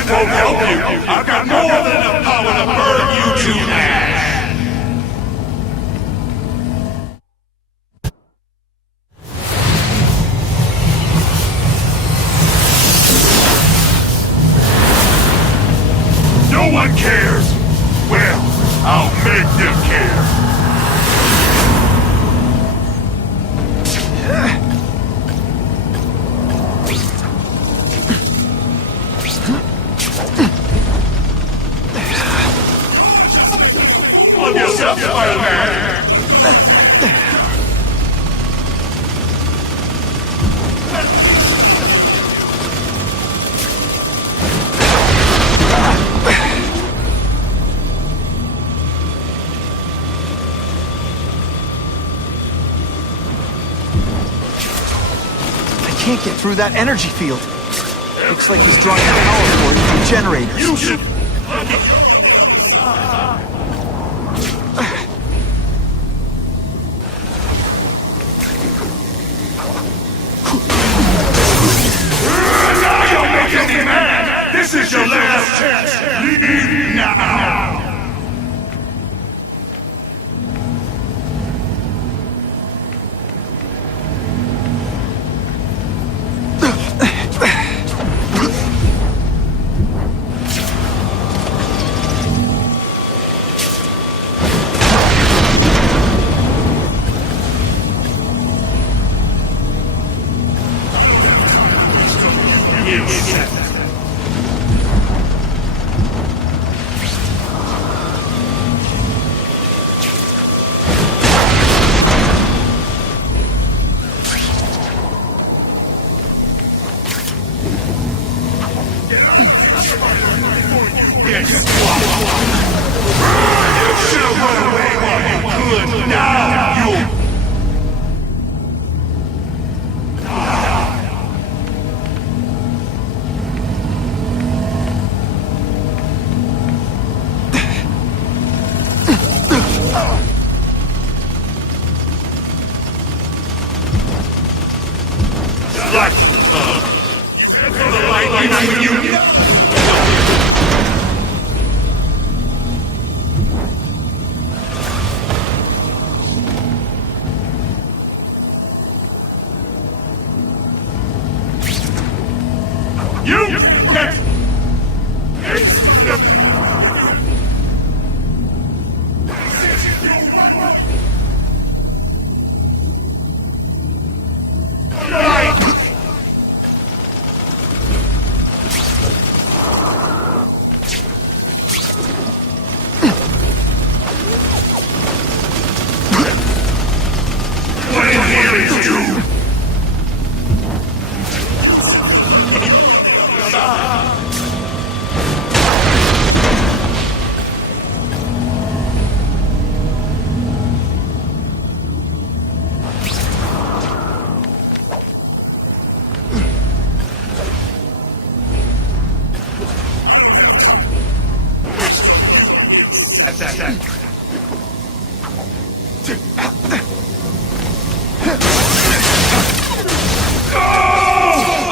That won't help you. I've got more than enough power to burn you to ash. No one cares. Well, I'll make them care. On yourself, Spider-Man! I can't get through that energy field. Looks like he's drawing power for it from generators. You should... Now you're making me mad! This is your last chance! Leave now!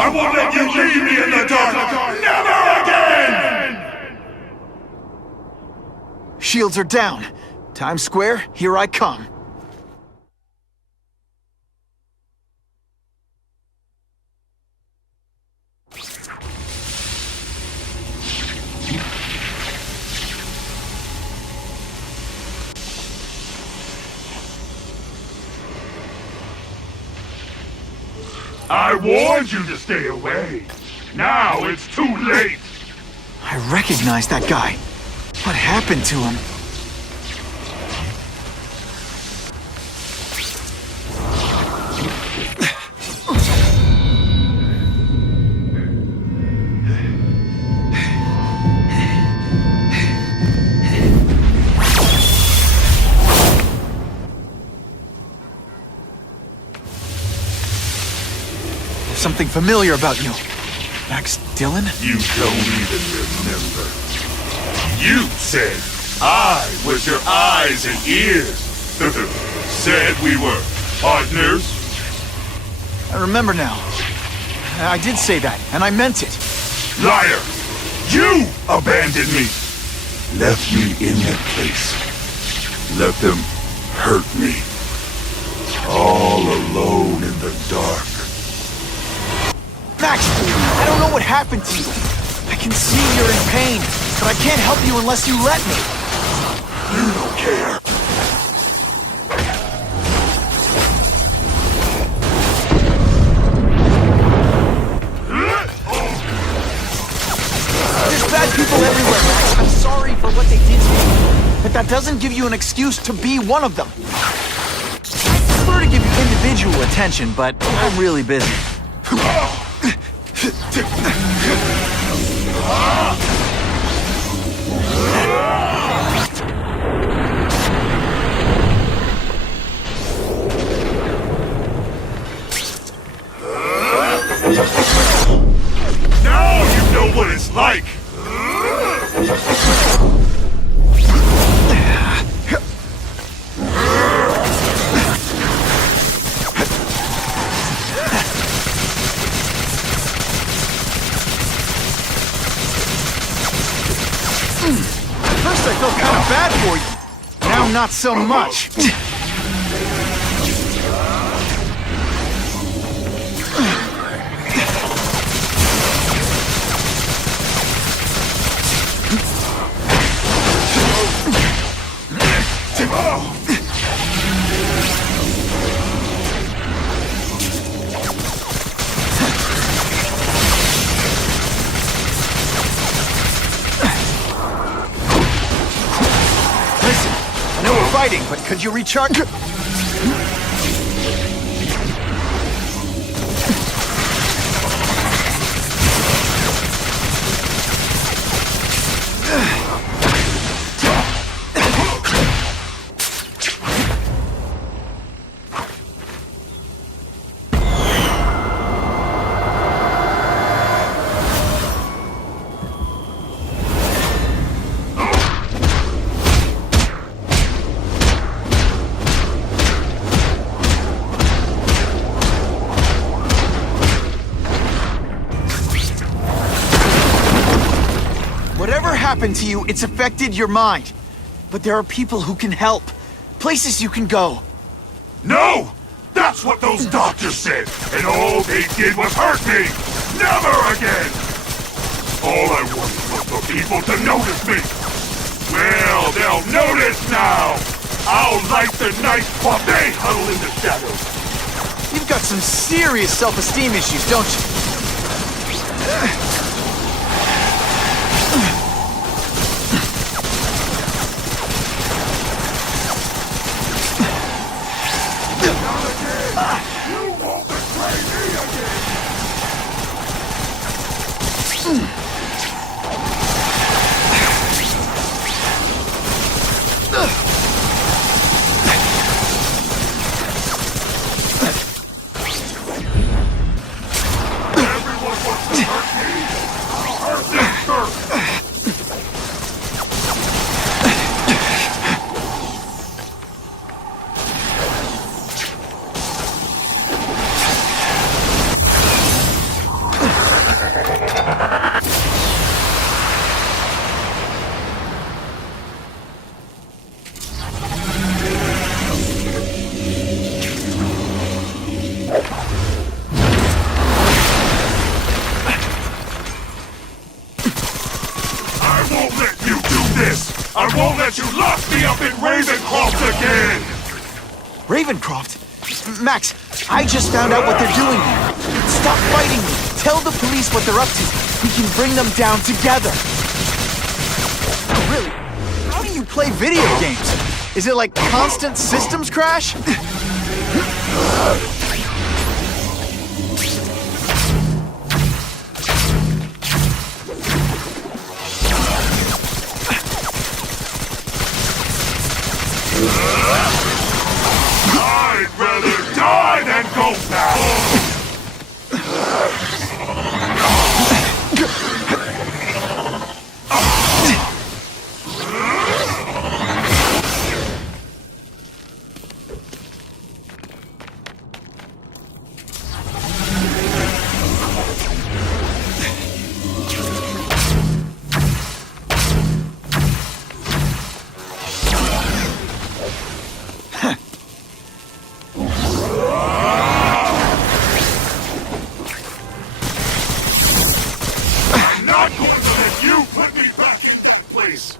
I won't let you leave me in the dark! Never again! Shields are down. Times Square, here I come. I warned you to stay away. Now it's too late. I recognize that guy. What happened to him? Something familiar about you. Max Dillon? You don't even remember. You said I was your eyes and ears. Said we were partners. I remember now. I did say that, and I meant it. Liar! You abandoned me. Left me in that place. Let them hurt me. All alone in the dark. Max, I don't know what happened to you. I can see you're in pain, but I can't help you unless you let me. You don't care. There's bad people everywhere, Max. I'm sorry for what they did to you, but that doesn't give you an excuse to be one of them. I prefer to give you individual attention, but I'm really busy. Now you know what it's like! First I felt kind of bad for you. Now not so much. Listen, I know we're fighting, but could you recharge? Whatever happened to you, it's affected your mind. But there are people who can help. Places you can go. No! That's what those doctors said! And all they did was hurt me! Never again! All I wanted was for people to notice me! Well, they'll notice now! I'll light the night while they huddle in the shadows! You've got some serious self-esteem issues, don't you? You won't betray me again! Everyone wants to hurt me! I'll hurt them first! I won't let you do this! I won't let you lock me up in Ravencroft again! Ravencroft? Max, I just found out what they're doing here. Stop fighting me. Tell the police what they're up to. We can bring them down together. Really? How do you play video games? Is it like constant systems crash? I'd rather die than go now! face!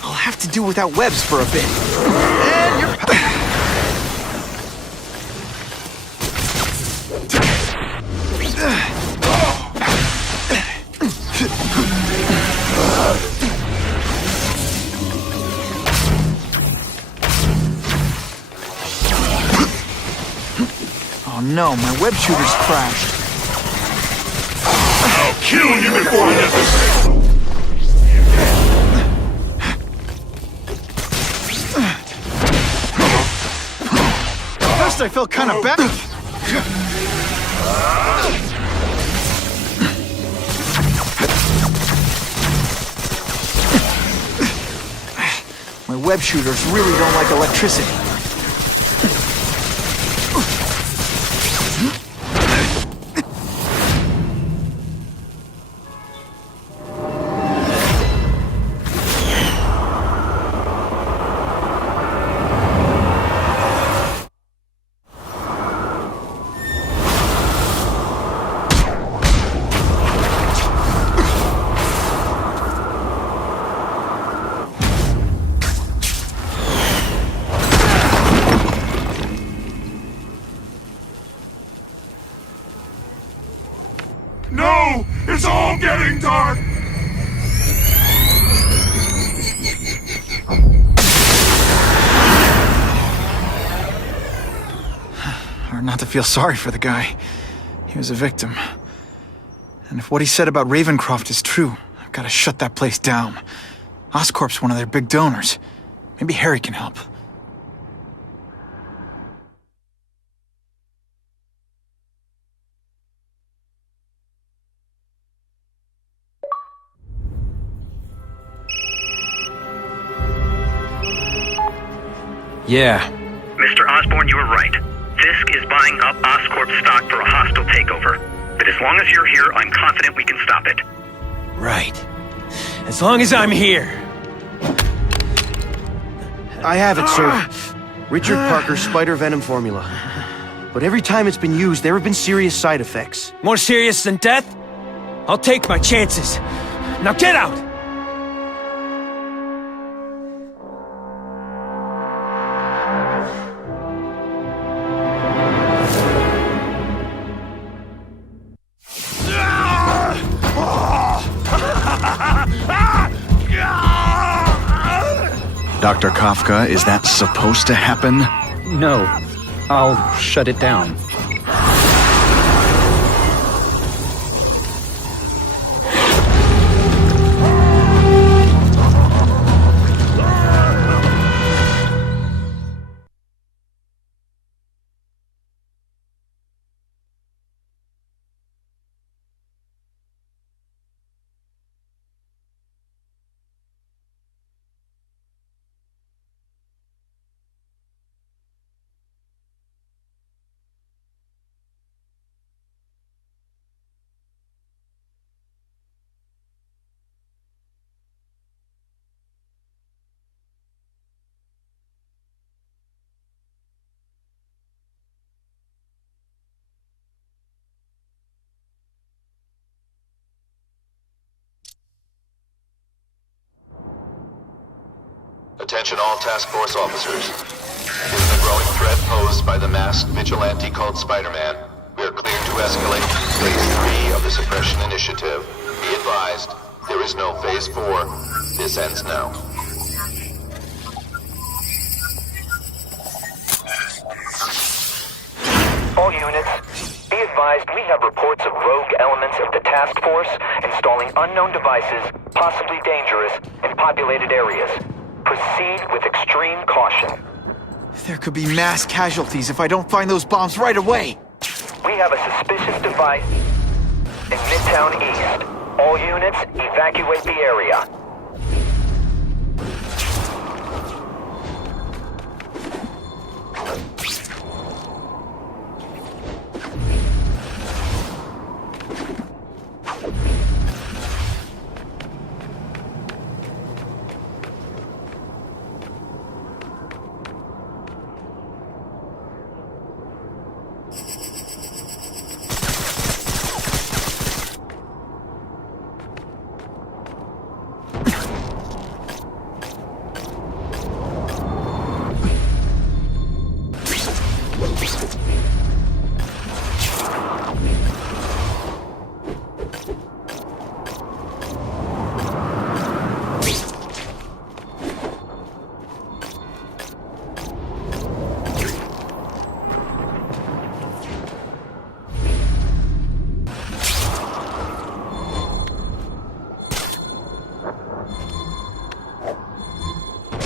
I'll have to do without webs for a bit. And you're... Oh no, my web shooter's crashed. I'll kill you before I let this happen! First I felt kind of bad. My web shooters really don't like electricity. No! It's all getting dark! Hard not to feel sorry for the guy. He was a victim. And if what he said about Ravencroft is true, I've got to shut that place down. Oscorp's one of their big donors. Maybe Harry can help. Yeah. Mr. Osborn, you were right. Fisk is buying up Oscorp stock for a hostile takeover. But as long as you're here, I'm confident we can stop it. Right. As long as I'm here. I have it, sir. Richard Parker's spider venom formula. But every time it's been used, there have been serious side effects. More serious than death? I'll take my chances. Now get out! Dr. Kafka, is that supposed to happen? No, I'll shut it down. Attention all task force officers. Given the growing threat posed by the masked vigilante called Spider-Man, we are cleared to escalate to Phase 3 of the Suppression Initiative. Be advised, there is no Phase 4. This ends now. All units, be advised we have reports of rogue elements of the task force installing unknown devices, possibly dangerous, in populated areas. Proceed with extreme caution. There could be mass casualties if I don't find those bombs right away. We have a suspicious device in Midtown East. All units, evacuate the area.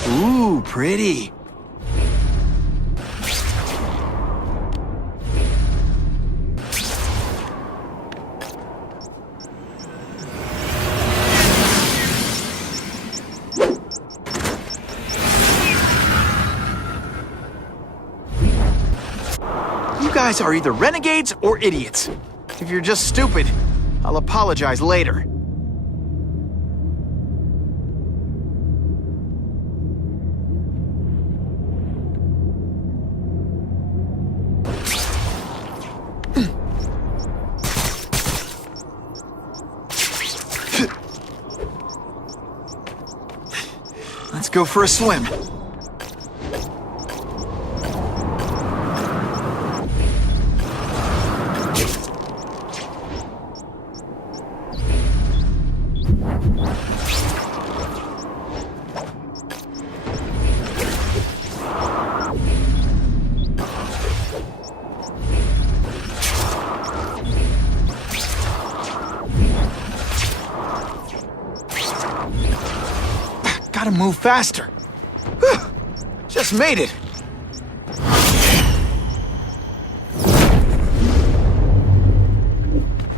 Ooh, pretty. You guys are either renegades or idiots. If you're just stupid, I'll apologize later. Let's go for a swim. Gotta move faster. Whew. Just made it.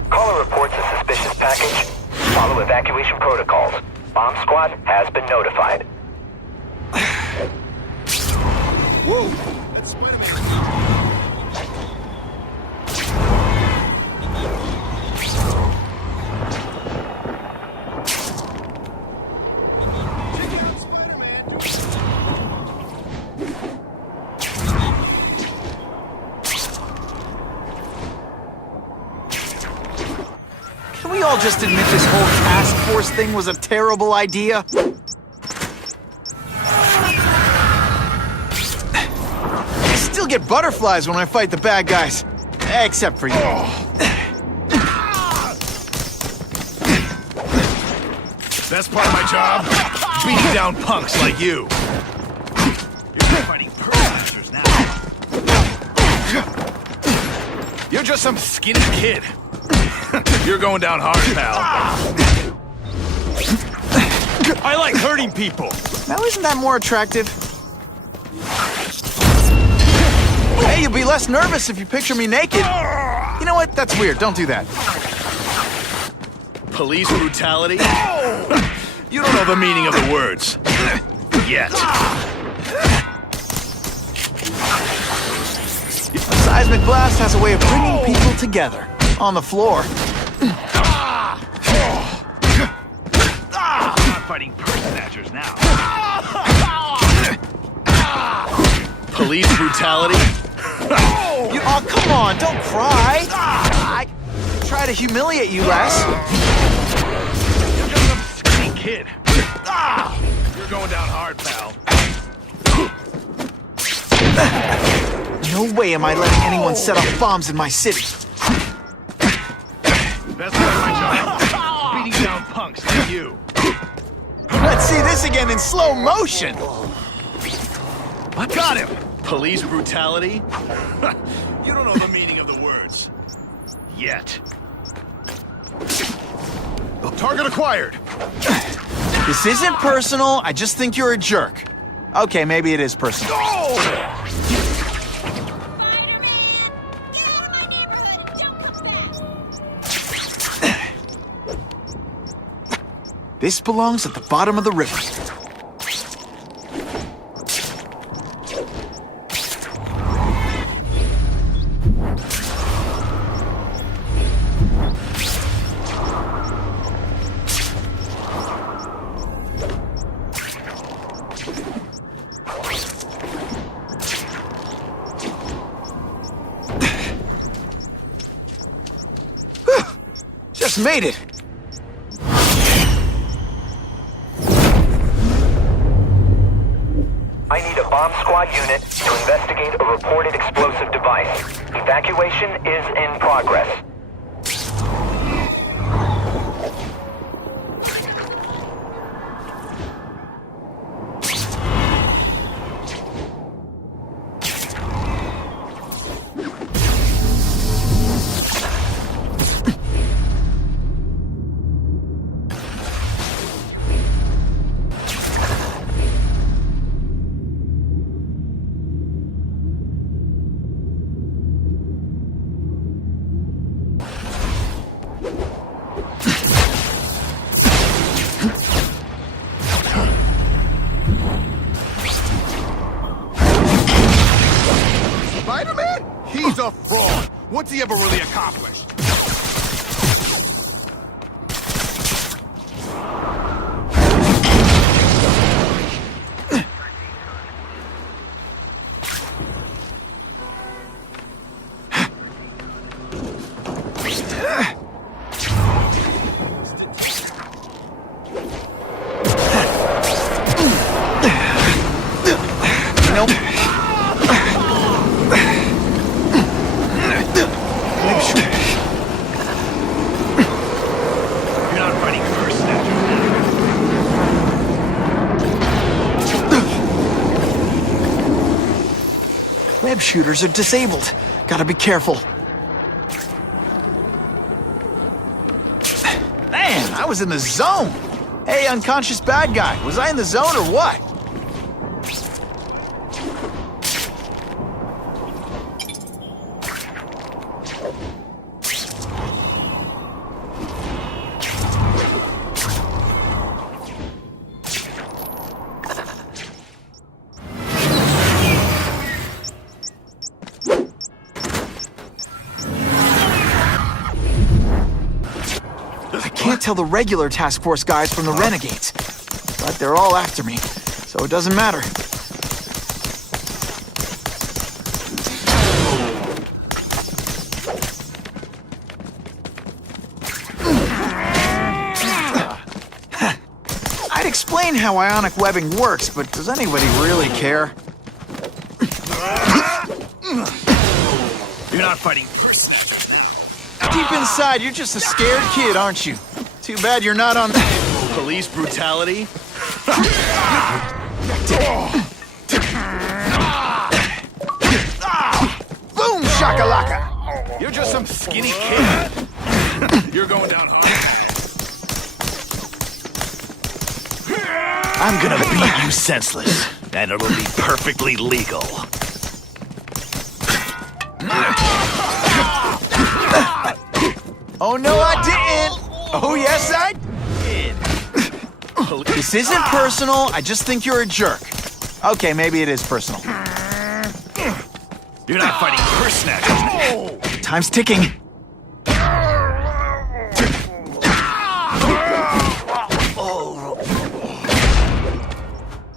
Caller reports a suspicious package. Follow evacuation protocols. Bomb squad has been notified. Whoa! Can we all just admit this whole task force thing was a terrible idea? I still get butterflies when I fight the bad guys. Except for you. Best part of my job? Beating down punks like you. You're fighting protesters now. You're just some skinny kid. You're going down hard, pal. I like hurting people. Now isn't that more attractive? Hey, you'll be less nervous if you picture me naked. You know what? That's weird. Don't do that. Police brutality? You don't know the meaning of the words. Yet. A seismic blast has a way of bringing people together. On the floor. I'm fighting purse snatchers now. Police brutality? Oh, come on, don't cry. I try to humiliate you less. You're just some skinny kid. You're going down hard, pal. No way am I letting anyone set off bombs in my city. Best part of my job. Beating down punks like you. Let's see this again in slow motion. I got him! Police brutality? You don't know the meaning of the words. Yet. Target acquired! This isn't personal, I just think you're a jerk. Okay, maybe it is personal. This belongs at the bottom of the river. Just made it. I need a bomb squad unit to investigate a reported explosive device. Evacuation is in progress. He's a fraud. What's he ever really accomplished? Nope. You're not fighting first, Snatcher. Web shooters are disabled. Gotta be careful. Man, I was in the zone. Hey, unconscious bad guy. Was I in the zone or what? I can't tell the regular task force guys from the renegades, but they're all after me, so it doesn't matter. I'd explain how ionic webbing works, but does anybody really care? You're not fighting first. Deep inside, you're just a scared kid, aren't you? Too bad you're not on Police brutality? Boom shakalaka! You're just some skinny kid. You're going down hard. I'm gonna beat you senseless, and it'll be perfectly legal. Oh no, I didn't! Oh yes, I did! This isn't personal, I just think you're a jerk. Okay, maybe it is personal. You're not fighting first, Snatcher. Time's ticking.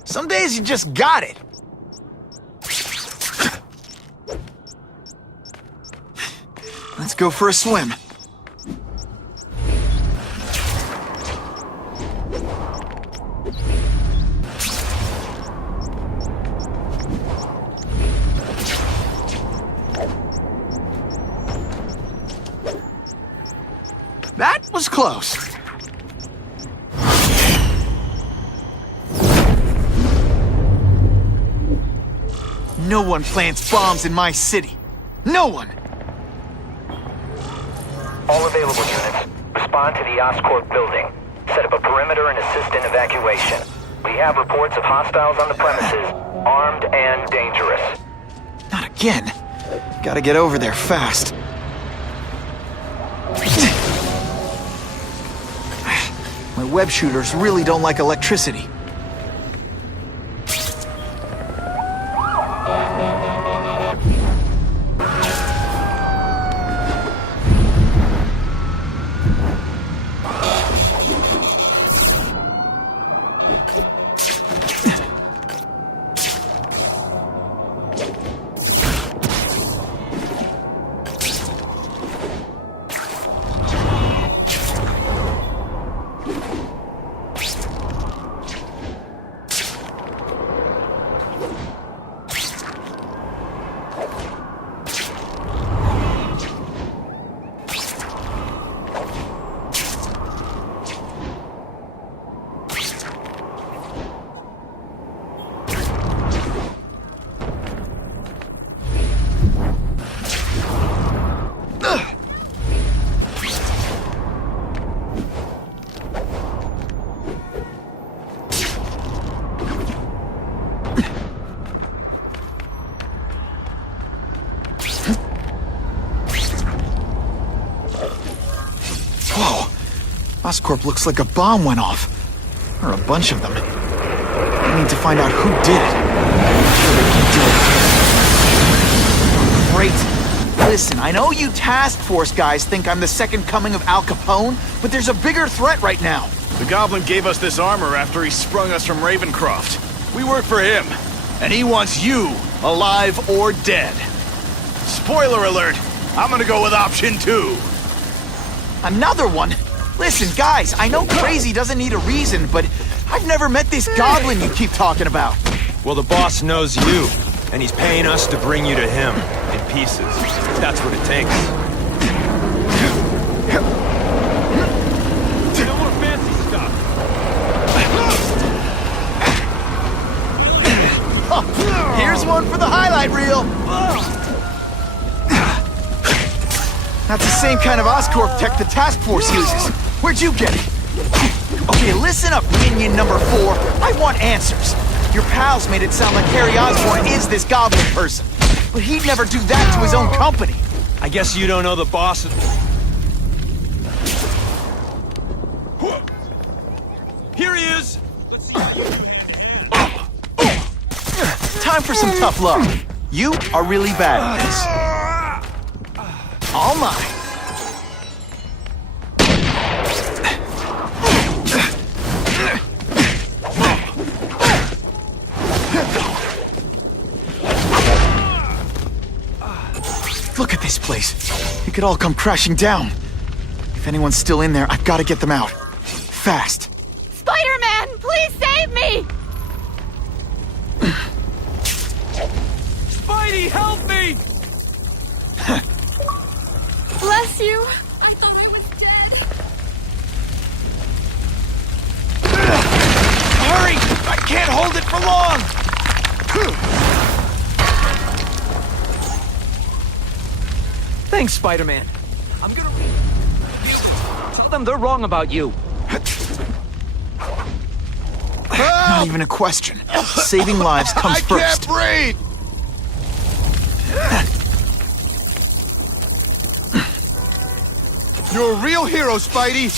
Some days you just got it. Let's go for a swim. That was close. No one plants bombs in my city. No one! All available units, respond to the Oscorp building. Set up a perimeter and assist in evacuation. We have reports of hostiles on the premises, armed and dangerous. Not again. Gotta get over there fast. My web shooters really don't like electricity. Whoa! Oscorp looks like a bomb went off. Or a bunch of them. I need to find out who did it. I'm sure they can do it. Great! Listen, I know you task force guys think I'm the second coming of Al Capone, but there's a bigger threat right now. The Goblin gave us this armor after he sprung us from Ravencroft. We work for him, and he wants you alive or dead. Spoiler alert, I'm gonna go with option 2. Another one? Listen, guys, I know crazy doesn't need a reason, but I've never met this goblin you keep talking about. Well, the boss knows you, and he's paying us to bring you to him in pieces. That's what it takes. No more fancy stuff. Here's one for the highlight reel. That's the same kind of Oscorp tech the task force uses. Where'd you get it? Okay, listen up, minion number 4. I want answers. Your pals made it sound like Harry Osborn is this goblin person. But he'd never do that to his own company. I guess you don't know the boss. Here he is! Time for some tough love. You are really bad at this. All mine. Look at this place. It could all come crashing down. If anyone's still in there, I've got to get them out. Fast. Spider-Man, please save me! Spidey, help me! Bless you. I thought he was dead. Hurry! I can't hold it for long! Thanks, Spider-Man. I'm gonna tell them they're wrong about you. Not even a question. Saving lives comes first. breathe! You're a real hero, Spidey!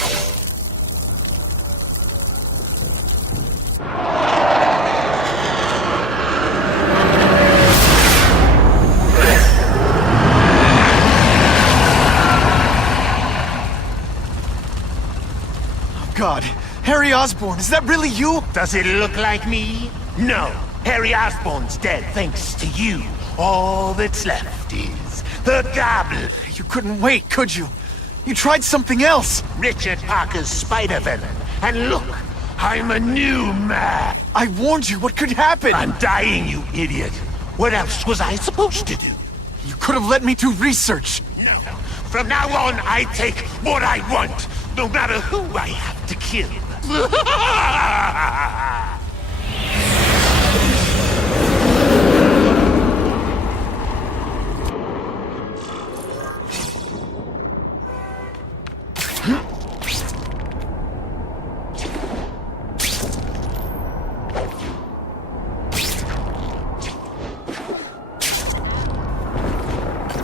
God, Harry Osborn, is that really you? Does it look like me? No. Harry Osborn's dead thanks to you. All that's left is the Goblin. You couldn't wait, could you? You tried something else. Richard Parker's Spider-Venom. And look, I'm a new man. I warned you, what could happen? I'm dying, you idiot. What else was I supposed to do? You could have let me do research. No. From now on, I take what I want, no matter who I have to kill.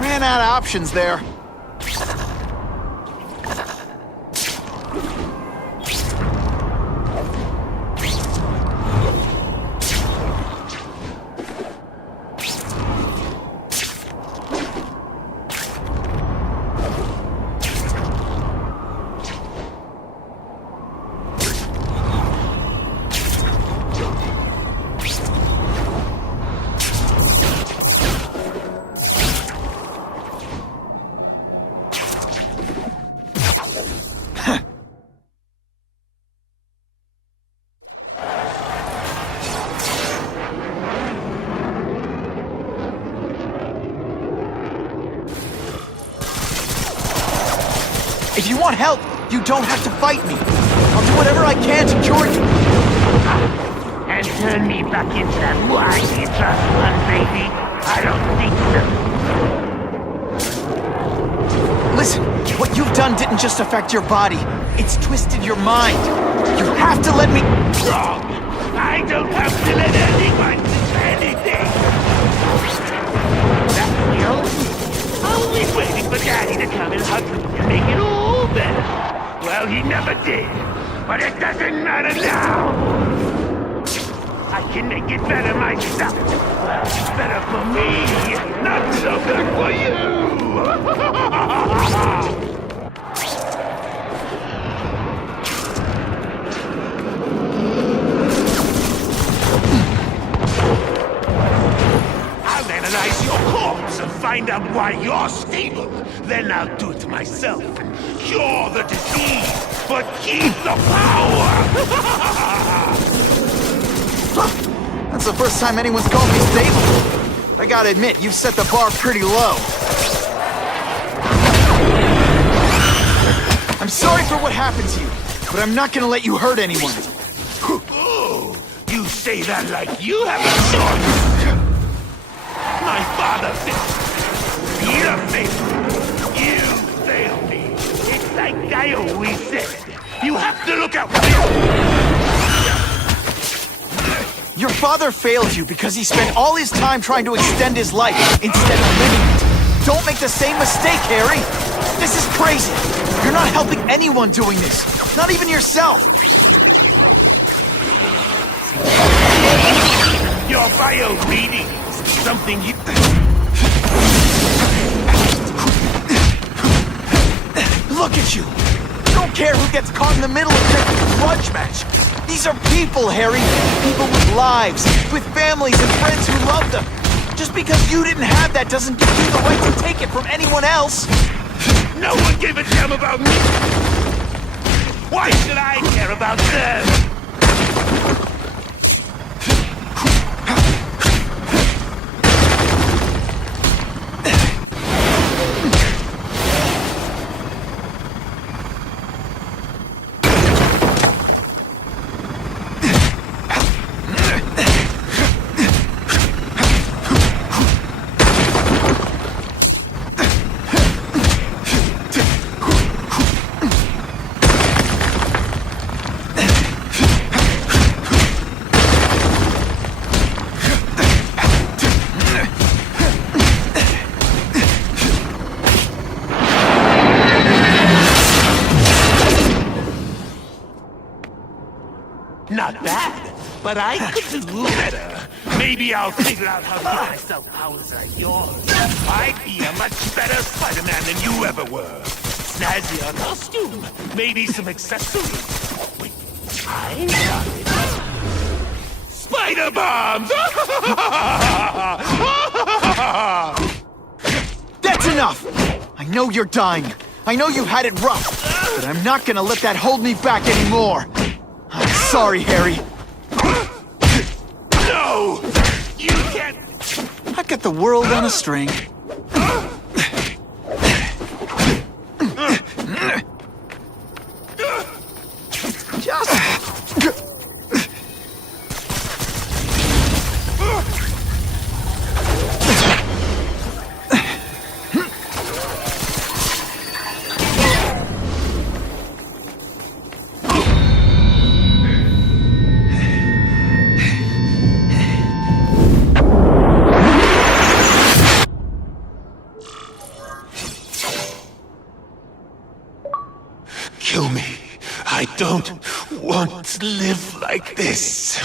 Ran out of options there. If you want help, you don't have to fight me. I'll do whatever I can to cure you. And turn me back into that whiny trust fund, baby? I don't think so. Listen, what you've done didn't just affect your body. It's twisted your mind. You have to let me... Wrong! I don't have to let anyone do anything! That's the only... I'll be waiting for Daddy to come and hug me and make it all better. Well, he never did. But it doesn't matter now! I can make it better myself. Well, it's better for me, not so good for you. I'll analyze your corpse and find out why you're stable. Then I'll do it myself and cure the disease, but keep the power! That's the first time anyone's called me stable. I gotta admit, you've set the bar pretty low. I'm sorry for what happened to you, but I'm not gonna let you hurt anyone. Oh, you say that like you have a choice. My father failed me. Peter failed me. You failed me. It's like I always said. You have to look out for me. Your father failed you because he spent all his time trying to extend his life instead of living it. Don't make the same mistake, Harry. This is crazy. You're not helping anyone doing this. Not even yourself. Your bio reading is something you... Look at you. You don't care who gets caught in the middle of their grudge match. These are people, Harry. People with lives, with families and friends who love them. Just because you didn't have that doesn't give you the right to take it from anyone else. No one gave a damn about me. Why should I care about them? Not bad, but I could do better. Maybe I'll figure out how to get myself powers like yours. I'd be a much better Spider-Man than you ever were. Snazzier costume, maybe some accessories. Wait, I got it. Spider bombs! That's enough! I know you're dying. I know you had it rough, but I'm not gonna let that hold me back anymore. I'm sorry, Harry. No! You can't... I got the world on a string. Kill me. I don't want to live like this.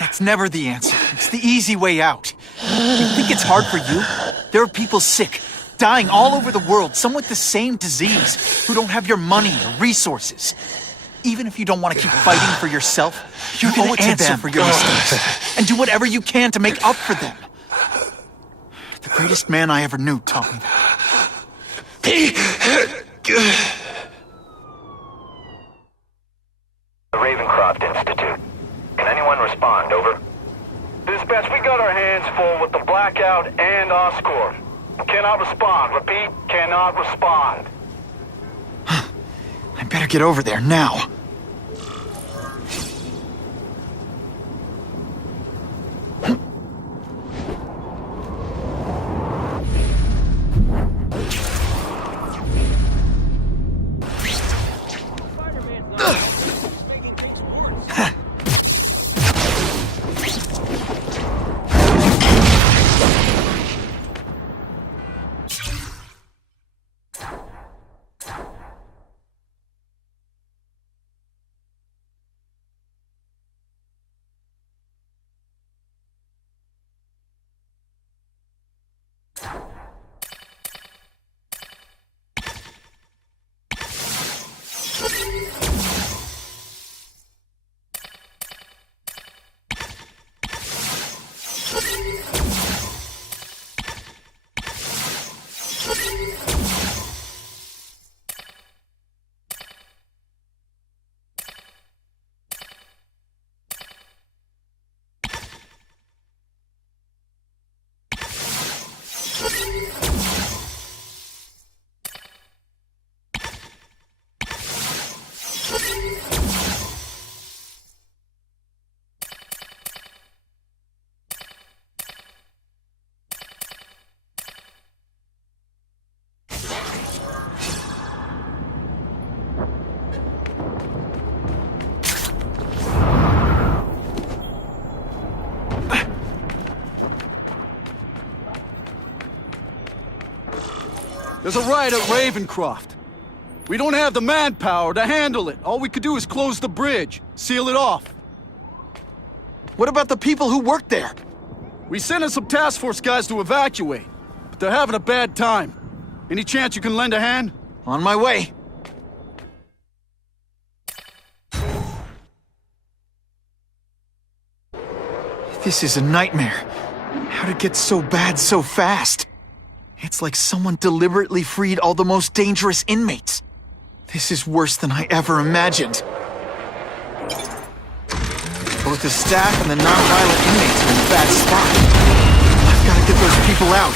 That's never the answer. It's the easy way out. You think it's hard for you? There are people sick, dying all over the world, some with the same disease, who don't have your money or resources. Even if you don't want to keep fighting for yourself, you owe it to them for your mistakes, and do whatever you can to make up for them. The greatest man I ever knew taught me that. The Ravencroft Institute. Can anyone respond? Over. Dispatch, we got our hands full with the Blackout and Oscorp. Cannot respond. Repeat, cannot respond. I better get over there now. There's a riot at Ravencroft. We don't have the manpower to handle it. All we could do is close the bridge, seal it off. What about the people who work there? We sent in some task force guys to evacuate, but they're having a bad time. Any chance you can lend a hand? On my way. This is a nightmare. How'd it get so bad so fast? It's like someone deliberately freed all the most dangerous inmates. This is worse than I ever imagined. Both the staff and the non-violent inmates are in a bad spot. I've got to get those people out.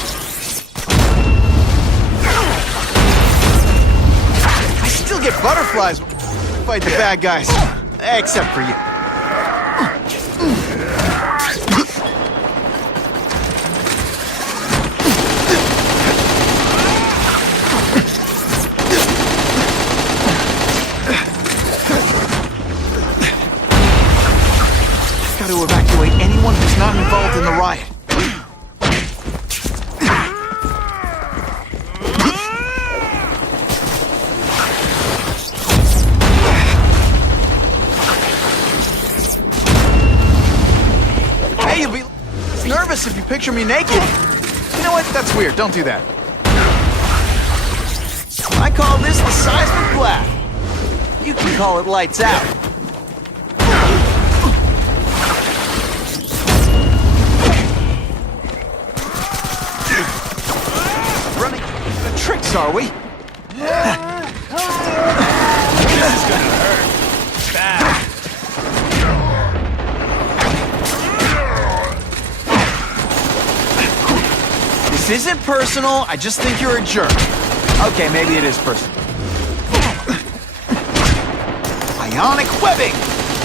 I still get butterflies when I fight the bad guys. Except for you. Got to evacuate anyone who's not involved in the riot. Hey, you'll be nervous if you picture me naked. You know what? That's weird. Don't do that. I call this the seismic blast. You can call it lights out. Tricks, are we? This is gonna hurt. Bad. This isn't personal, I just think you're a jerk. Okay, maybe it is personal. Ionic webbing!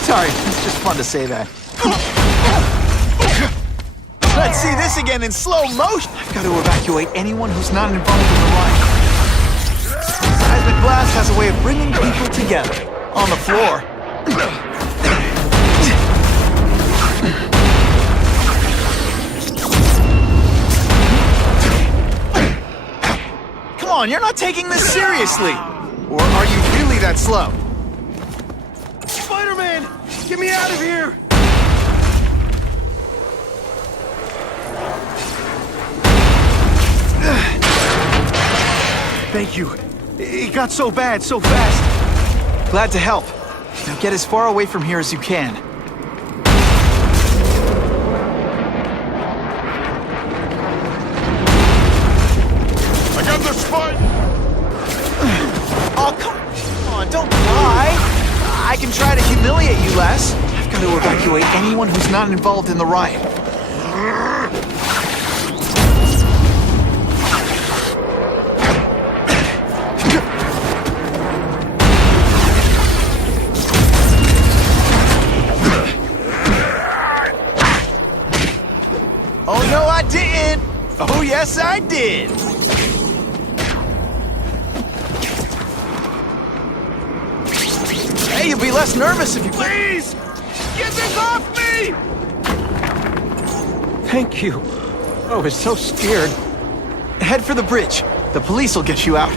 Sorry, it's just fun to say that. Let's see this again in slow motion! I've got to evacuate anyone who's not involved in the riot. Seismic blast has a way of bringing people together. On the floor. Come on, you're not taking this seriously! Or are you really that slow? Spider-Man! Get me out of here! Thank you. It got so bad, so fast. Glad to help. Now get as far away from here as you can. I got the spot! Oh, come on, don't cry. I can try to humiliate you less. I've got to evacuate anyone who's not involved in the riot. Oh, no, I didn't! Oh, yes, I did! Hey, you'll be less nervous if you... Please! Get this off me! Thank you. I was so scared. Head for the bridge. The police will get you out.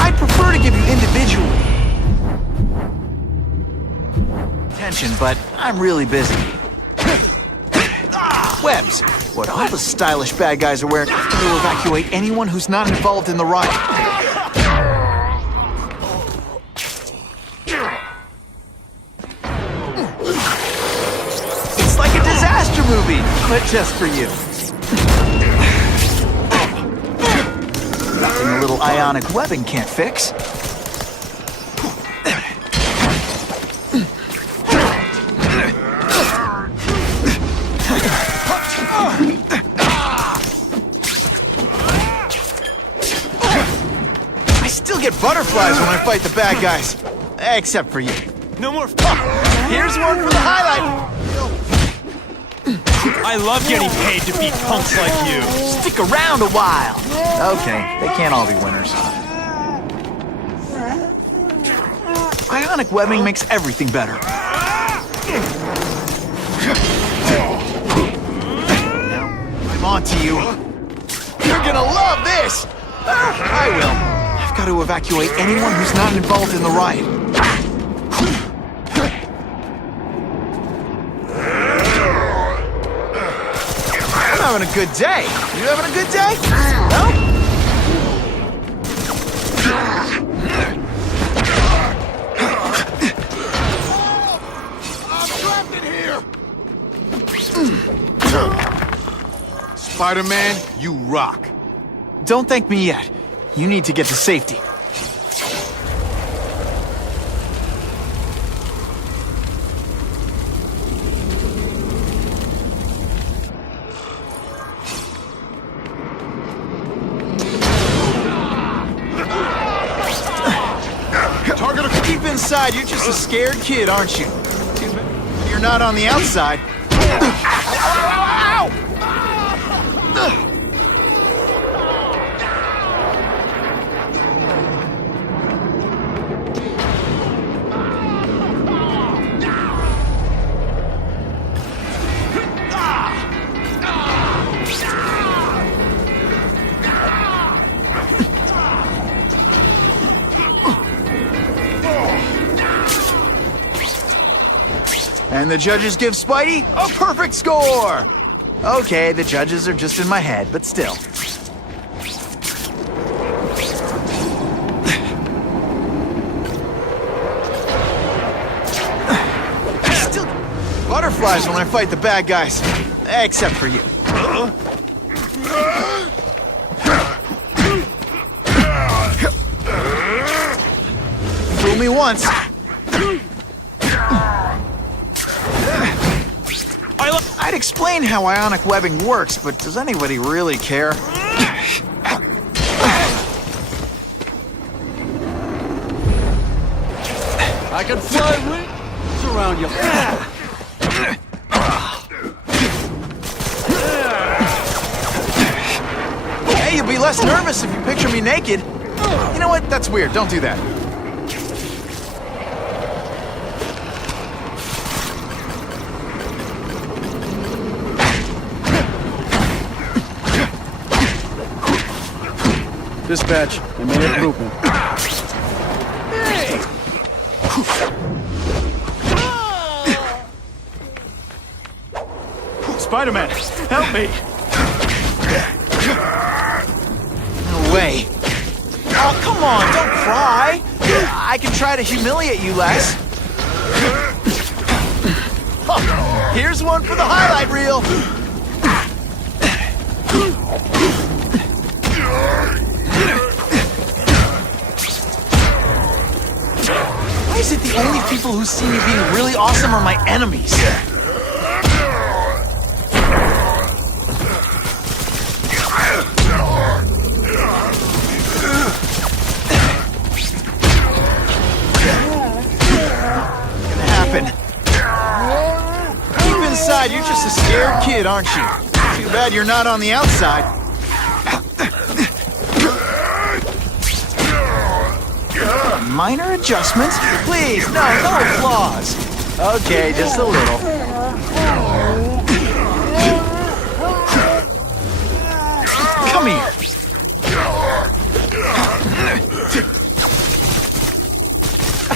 I'd prefer to give you individual attention, but I'm really busy. Webs. What all the stylish bad guys are wearing. I've got to evacuate anyone who's not involved in the riot. It's like a disaster movie, but just for you. Nothing a little ionic webbing can't fix. I still get butterflies when I fight the bad guys. Except for you. No more. Here's one for the highlight. I love getting paid to beat punks like you. Stick around a while. Okay, they can't all be winners. Ionic webbing makes everything better. Now, I'm on to you. You're gonna love this! I will. I've got to evacuate anyone who's not involved in the riot. I'm having a good day. You having a good day? No? I'm trapped in here! Spider-Man, you rock. Don't thank me yet. You need to get to safety. Keep inside. You're just a scared kid, aren't you? You're not on the outside. And the judges give Spidey a perfect score! Okay, the judges are just in my head, but still. Still butterflies when I fight the bad guys. Except for you. Fool me once. I'd explain how ionic webbing works, but does anybody really care? I can fly rings around you. Hey, you'll be less nervous if you picture me naked. You know what? That's weird. Don't do that. Dispatch, I made a movement. Spider-Man, help me! No way. Oh, come on, don't cry. I can try to humiliate you less. Oh, here's one for the highlight reel. Why is it the only people who see me being really awesome are my enemies? Gonna happen. Keep inside, you're just a scared kid, aren't you? Too bad you're not on the outside. Minor adjustments? Please, no applause. Okay, just a little. Come here.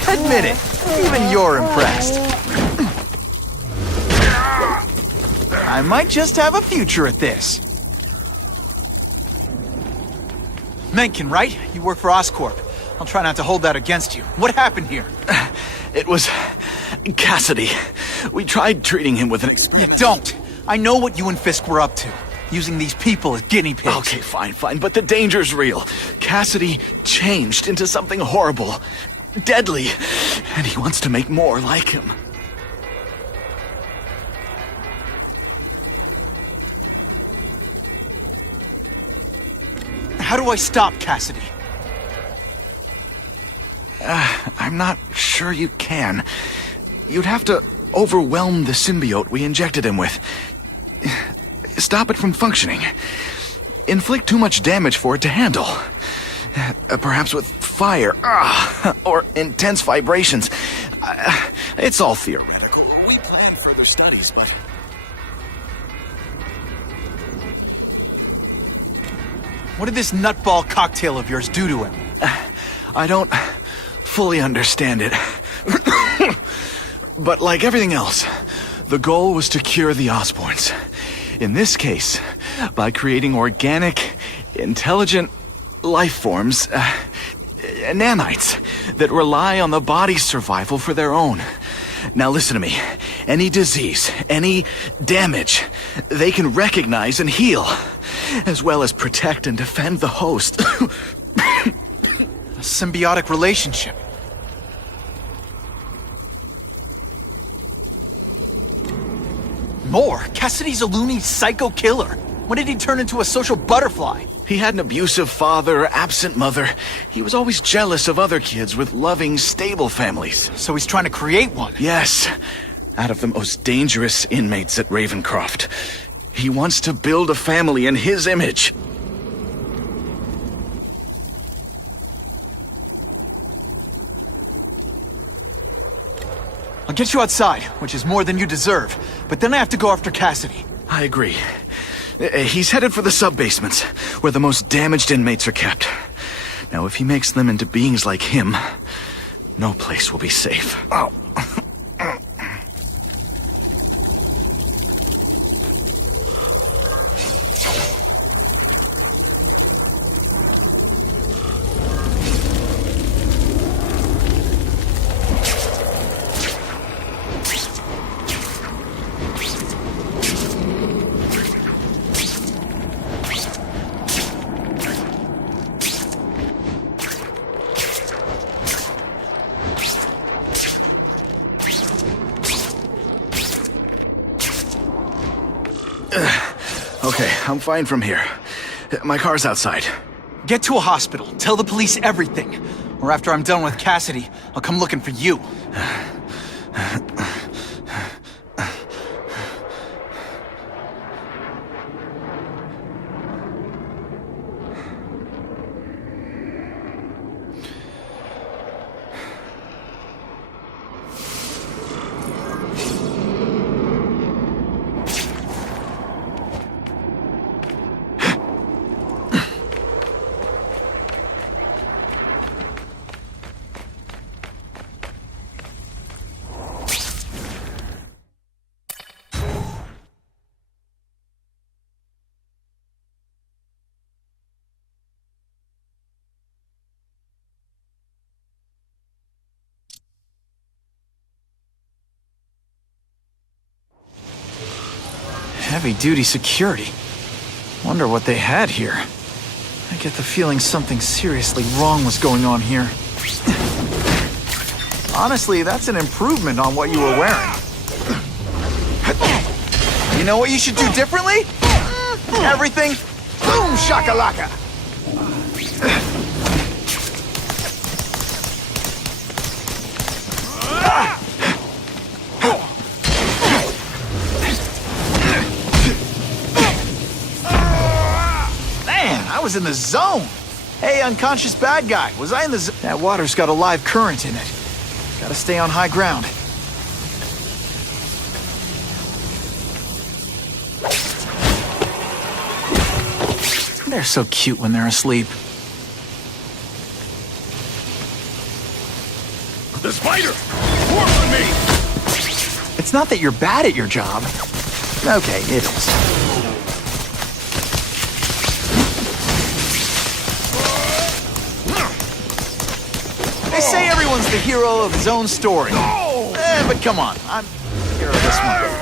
Admit it, even you're impressed. I might just have a future at this. Mencken, right? You work for Oscorp. I'll try not to hold that against you. What happened here? It was Cassidy. We tried treating him with an You don't. I know what you and Fisk were up to. Using these people as guinea pigs. Okay, fine, but the danger's real. Cassidy changed into something horrible, deadly, and he wants to make more like him. How do I stop Cassidy? I'm not sure you can. You'd have to overwhelm the symbiote we injected him with. Stop it from functioning. Inflict too much damage for it to handle. Perhaps with fire, or intense vibrations. It's all theoretical. We plan further studies, but... What did this nutball cocktail of yours do to him? I don't fully understand it. But like everything else, the goal was to cure the Osborns. In this case, by creating organic, intelligent life forms, nanites, that rely on the body's survival for their own. Now listen to me. Any disease, any damage, they can recognize and heal, as well as protect and defend the host. A symbiotic relationship. More? Cassidy's a loony psycho killer. When did he turn into a social butterfly? He had an abusive father, absent mother. He was always jealous of other kids with loving, stable families. So he's trying to create one? Yes. Out of the most dangerous inmates at Ravencroft. He wants to build a family in his image. I'll get you outside, which is more than you deserve. But then I have to go after Cassidy. I agree. He's headed for the sub-basements, where the most damaged inmates are kept. Now, if he makes them into beings like him, no place will be safe. Oh. Okay, I'm fine from here. My car's outside. Get to a hospital. Tell the police everything. Or after I'm done with Cassidy, I'll come looking for you. Heavy-duty security. Wonder what they had here. I get the feeling something seriously wrong was going on here. Honestly, that's an improvement on what you were wearing. You know what you should do differently? Everything, boom shakalaka! I was in the zone. Hey, unconscious bad guy, was I in the zone? That water's got a live current in it. Gotta stay on high ground. They're so cute when they're asleep. The spider! More on me! It's not that you're bad at your job. Okay, it is. They say everyone's the hero of his own story. But come on, I'm the hero of this one.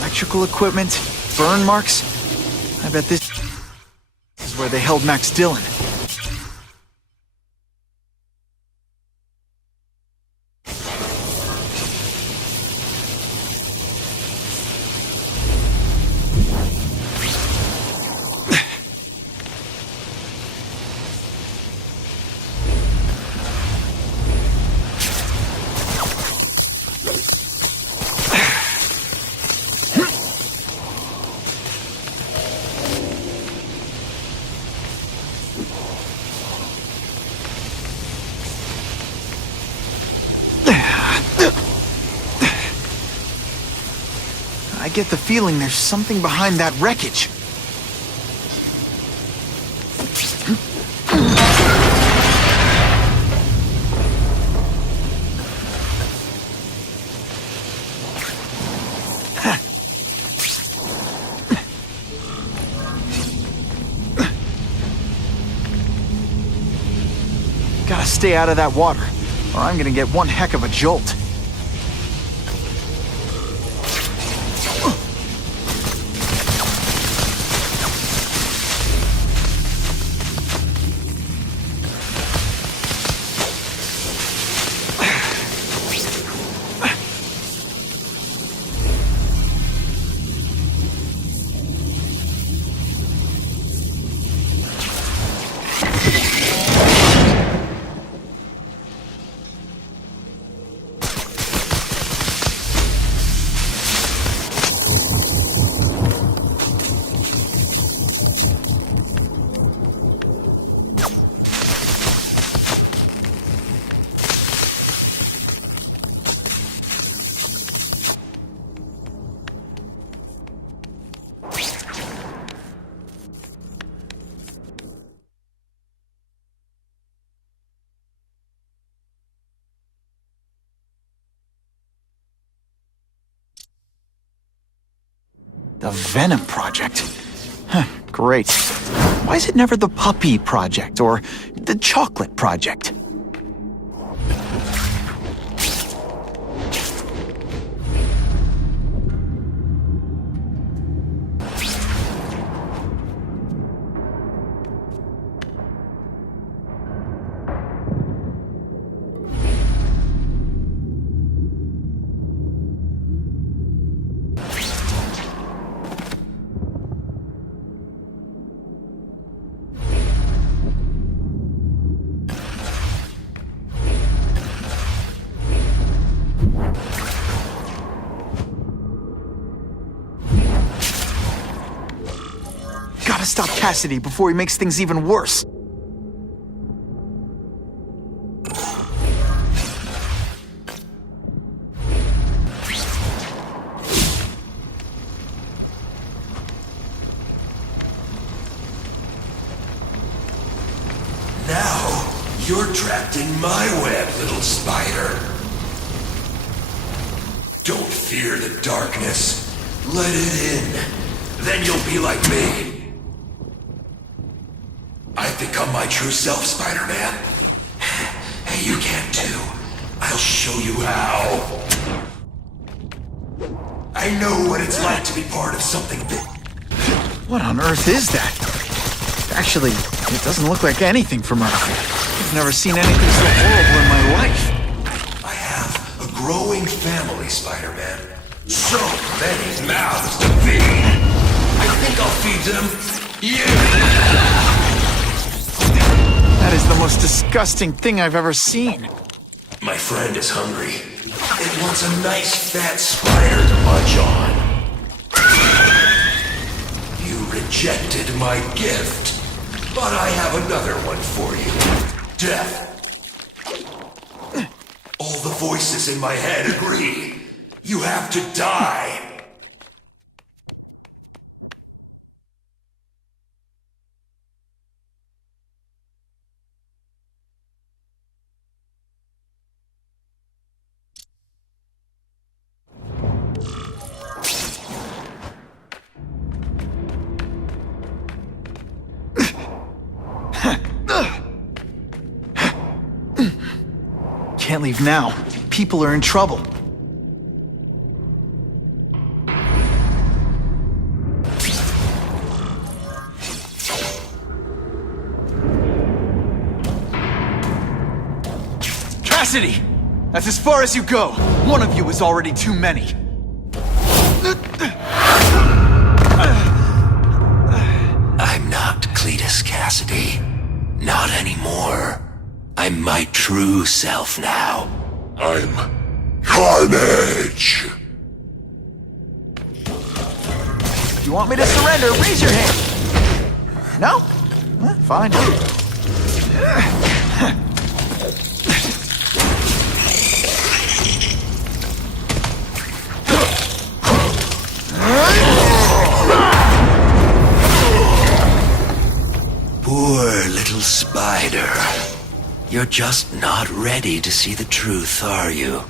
Electrical equipment, burn marks. I bet this is where they held Max Dillon. get the feeling there's something behind that wreckage. Gotta stay out of that water, or I'm gonna get one heck of a jolt. The Venom Project? Huh, great. Why is it never the Puppy Project or the Chocolate Project? Gotta stop Cassidy before he makes things even worse. Now, you're trapped in my web, little spider. Don't fear the darkness. Let it in. Then you'll be like me. I've become my true self, Spider-Man. Hey, you can too. I'll show you how. I know what it's like to be part of something big. What on earth is that? Actually, it doesn't look like anything from Earth. I've never seen anything so horrible in my life. I have a growing family, Spider-Man. So many mouths to feed. I think I'll feed them you. That is the most disgusting thing I've ever seen. My friend is hungry. It wants a nice fat spider to munch on. You rejected my gift, but I have another one for you. Death. All the voices in my head agree. You have to die. Can't leave now. People are in trouble. Cassidy! That's as far as you go. One of you is already too many. I'm not Cletus Cassidy. Not anymore. I'm my true self now. I'm Carnage! If you want me to surrender, raise your hand. No? Fine. Spider, you're just not ready to see the truth, are you?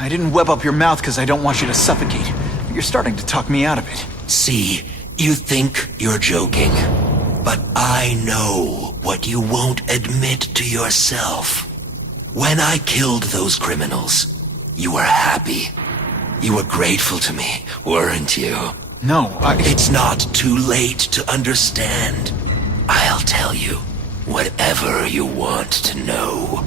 I didn't web up your mouth because I don't want you to suffocate. But you're starting to talk me out of it. See, you think you're joking. But I know what you won't admit to yourself. When I killed those criminals, you were happy. You were grateful to me, weren't you? No, It's not too late to understand. I'll tell you whatever you want to know.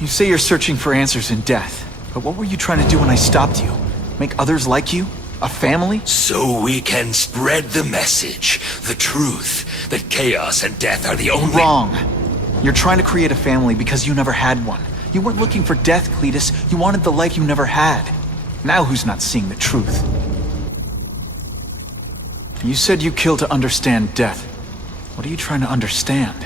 You say you're searching for answers in death. But what were you trying to do when I stopped you? Make others like you? A family? So we can spread the message, the truth, that chaos and death are the only— Wrong. You're trying to create a family because you never had one. You weren't looking for death, Cletus. You wanted the life you never had. Now who's not seeing the truth? You said you killed to understand death. What are you trying to understand?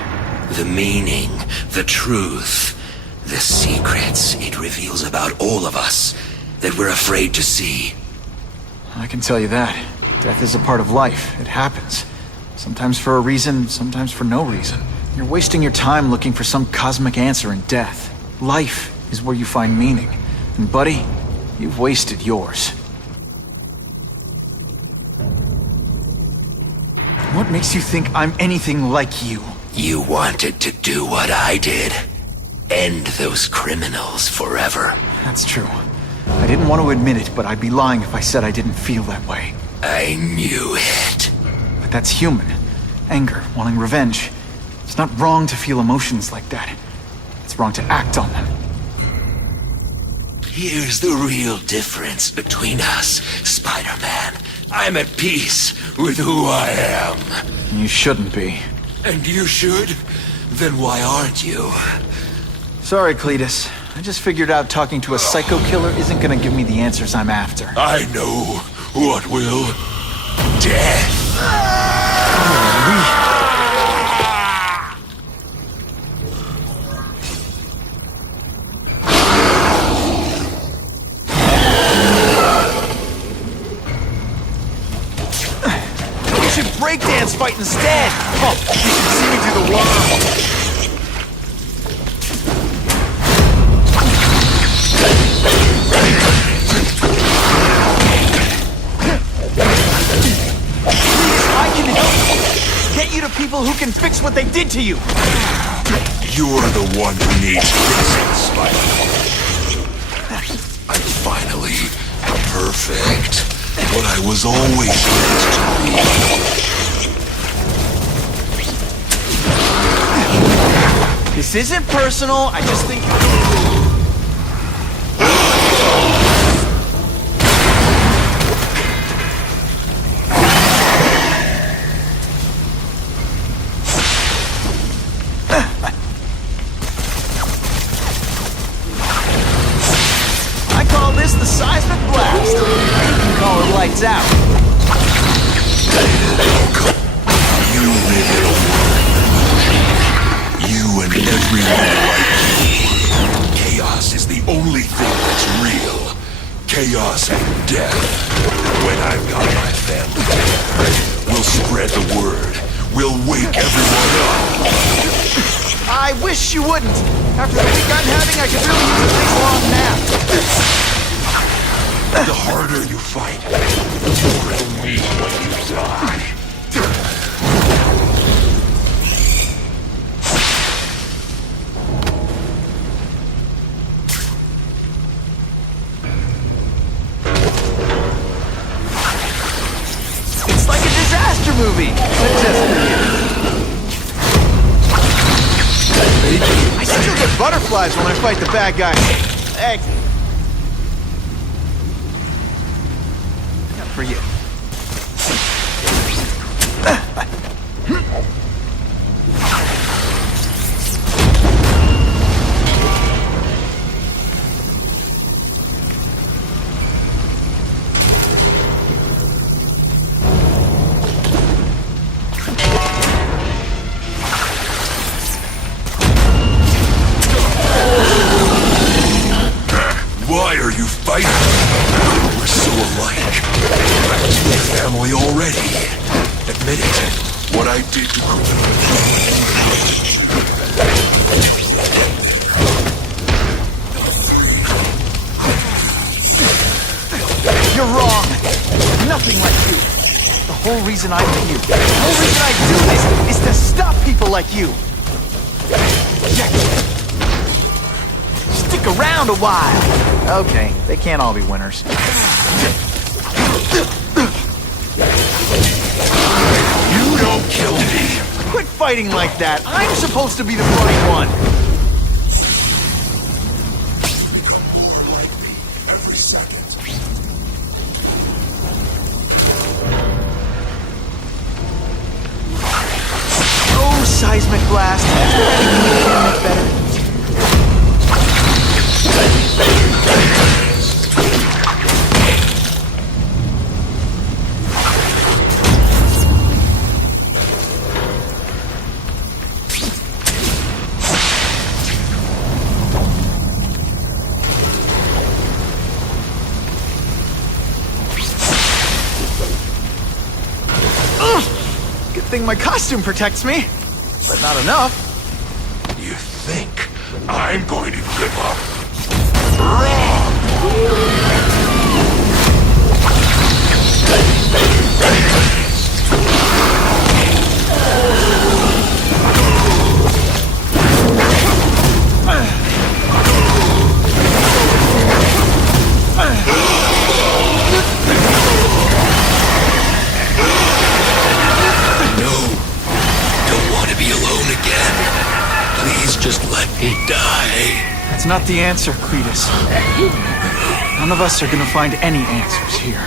The meaning, the truth, the secrets it reveals about all of us that we're afraid to see. I can tell you that. Death is a part of life. It happens. Sometimes for a reason, sometimes for no reason. You're wasting your time looking for some cosmic answer in death. Life is where you find meaning. And buddy, you've wasted yours. What makes you think I'm anything like you? You wanted to do what I did. End those criminals forever. That's true. I didn't want to admit it, but I'd be lying if I said I didn't feel that way. I knew it. But that's human. Anger, wanting revenge. It's not wrong to feel emotions like that. It's wrong to act on them. Here's the real difference between us, Spider-Man. I'm at peace with who I am. You shouldn't be. And you should? Then why aren't you? Sorry, Cletus. I just figured out talking to a psycho killer isn't gonna give me the answers I'm after. I know what will. Death! We should breakdance fight instead! Oh, you should see me through the wall! People who can fix what they did to you! You're the one who needs fixing, Spider. I'm finally perfect. What I was always meant to be. This isn't personal, I just think... the seismic blast. You can call it lights out. You live in a world. You and everyone like you. Chaos is the only thing that's real. Chaos and death. When I've got my family together, we'll spread the word. We'll wake everyone up. I wish you wouldn't. After the week I'm having, I could really use a nice long nap. The harder you fight, the more it'll mean when you die. It's like a disaster movie, but just for you. I still get butterflies when I fight the bad guys. Hey. For you. Why are you fighting? We're so alike. family already. Admit it. What I did to You're wrong. Nothing like you. The whole reason I'm here, the whole reason I do this, is to stop people like you. Stick around a while. Okay, they can't all be winners. You don't kill me. Quit fighting like that. I'm supposed to be the funny one. Every second. Oh, seismic blast. Is there anything you can make better? Good thing my costume protects me, but not enough. You think I'm going to give up? Wrong! Just let me die. That's not the answer, Cletus. None of us are gonna find any answers here.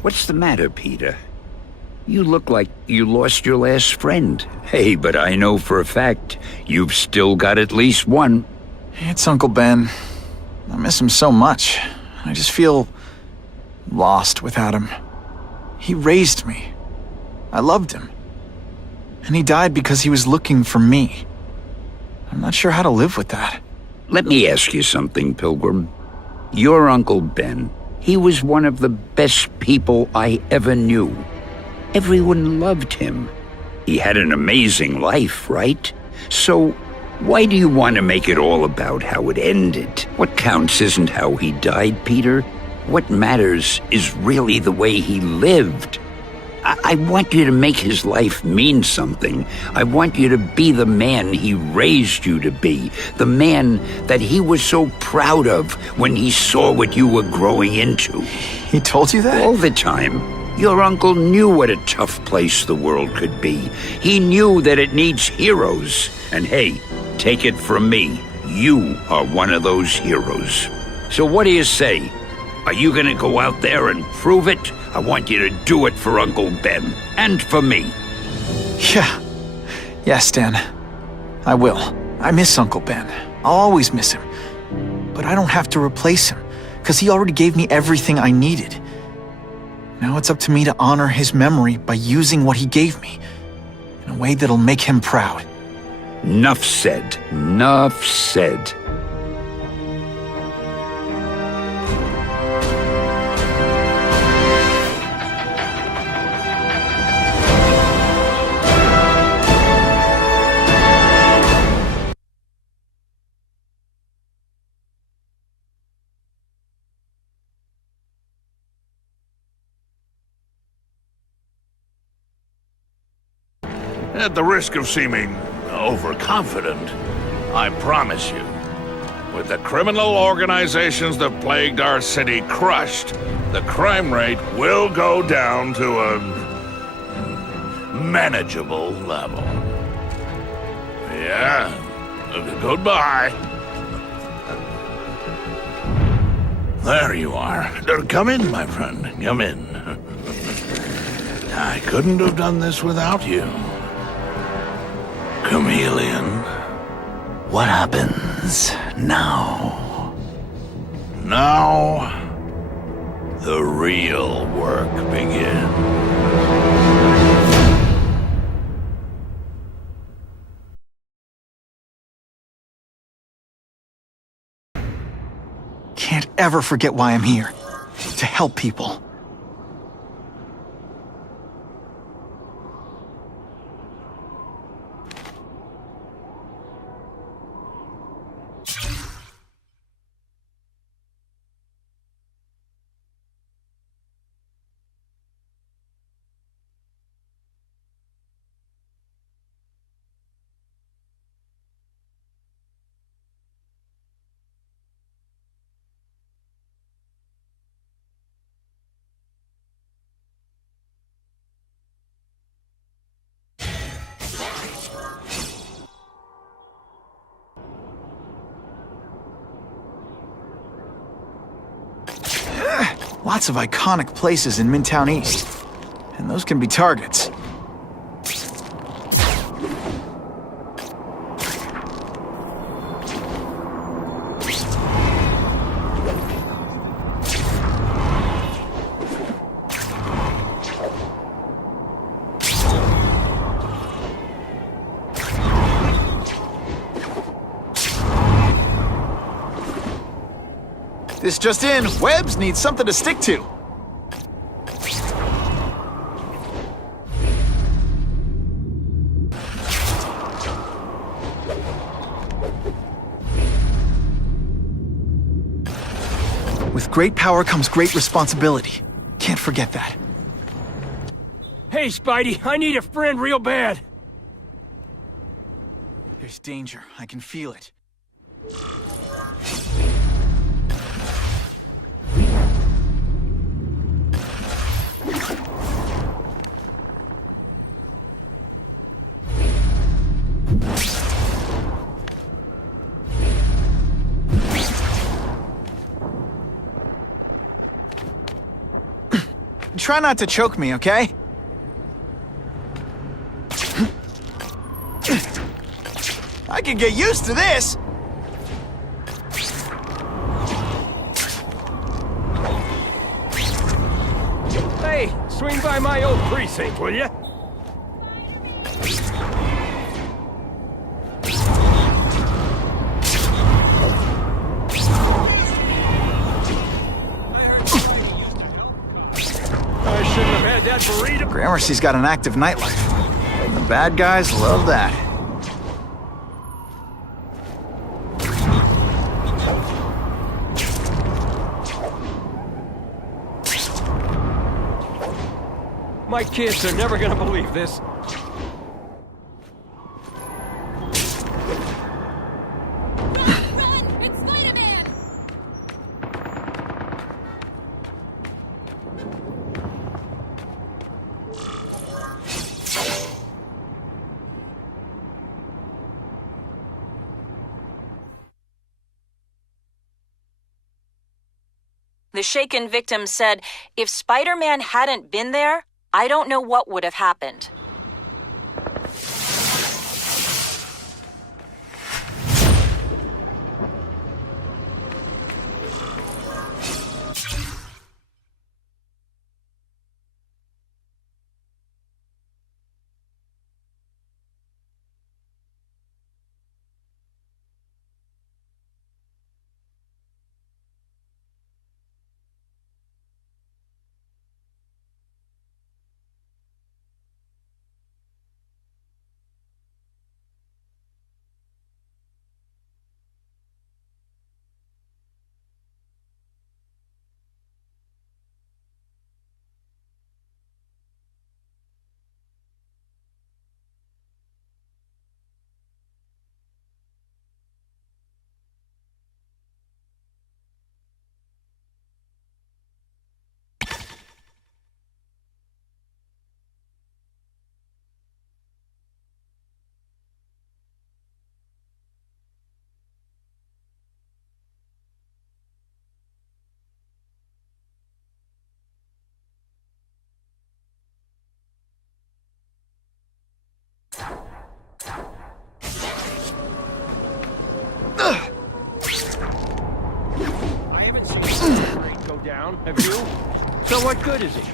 What's the matter, Peter? You look like you lost your last friend. Hey, but I know for a fact you've still got at least one. It's Uncle Ben. I miss him so much. I just feel lost without him. He raised me. I loved him. And he died because he was looking for me. I'm not sure how to live with that. Let me ask you something, Pilgrim. Your Uncle Ben, he was one of the best people I ever knew. Everyone loved him. He had an amazing life, right? So, why do you want to make it all about how it ended? What counts isn't how he died, Peter. What matters is really the way he lived. I want you to make his life mean something. I want you to be the man he raised you to be. The man that he was so proud of when he saw what you were growing into. He told you that? All the time. Your uncle knew what a tough place the world could be. He knew that it needs heroes. And hey, take it from me, you are one of those heroes. So what do you say? Are you gonna go out there and prove it? I want you to do it for Uncle Ben, and for me. Yeah. Yes, Stan. I will. I miss Uncle Ben. I'll always miss him. But I don't have to replace him, because he already gave me everything I needed. Now it's up to me to honor his memory by using what he gave me, in a way that'll make him proud. Nuff said. Nuff said. At the risk of seeming overconfident, I promise you, with the criminal organizations that plagued our city crushed, the crime rate will go down to a manageable level. Yeah, goodbye. There you are. Come in, my friend. Come in. I couldn't have done this without you. Chameleon. What happens now? Now, the real work begins. ever forget why I'm here. To help people. Lots of iconic places in Midtown East. And those can be targets. This just in, Webbs needs something to stick to. With great power comes great responsibility. Can't forget that. Hey, Spidey, I need a friend real bad. There's danger. I can feel it. Try not to choke me, okay? I can get used to this! Hey, swing by my old precinct, will ya? Gramercy's got an active nightlife. And the bad guys love that. My kids are never gonna believe this. Run! It's Spider-Man! The shaken victim said, if Spider-Man hadn't been there, I don't know what would have happened. I haven't seen this train go down, have you? So what good is it?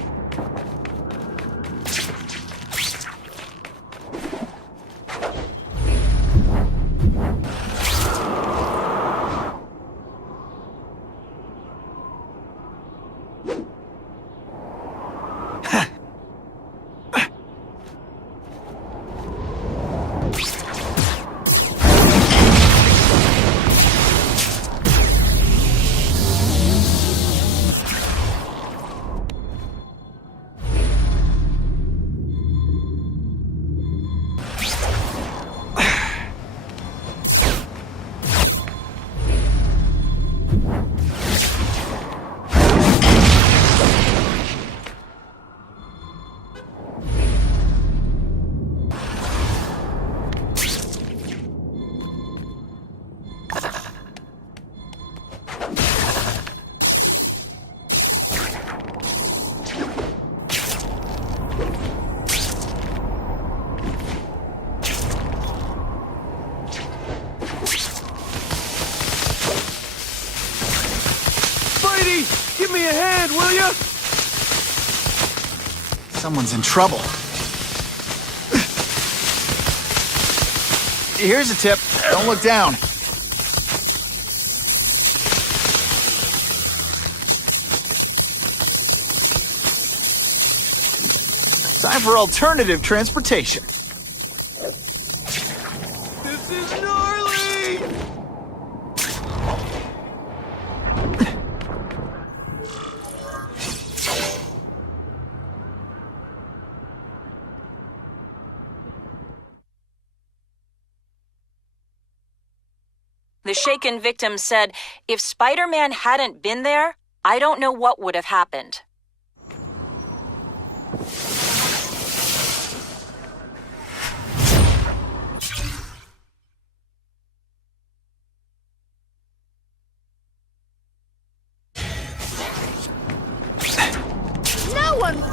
Someone's in trouble. Here's a tip. Don't look down. Time for alternative transportation. This is gnarly! The shaken victim said, if Spider-Man hadn't been there, I don't know what would have happened. No one!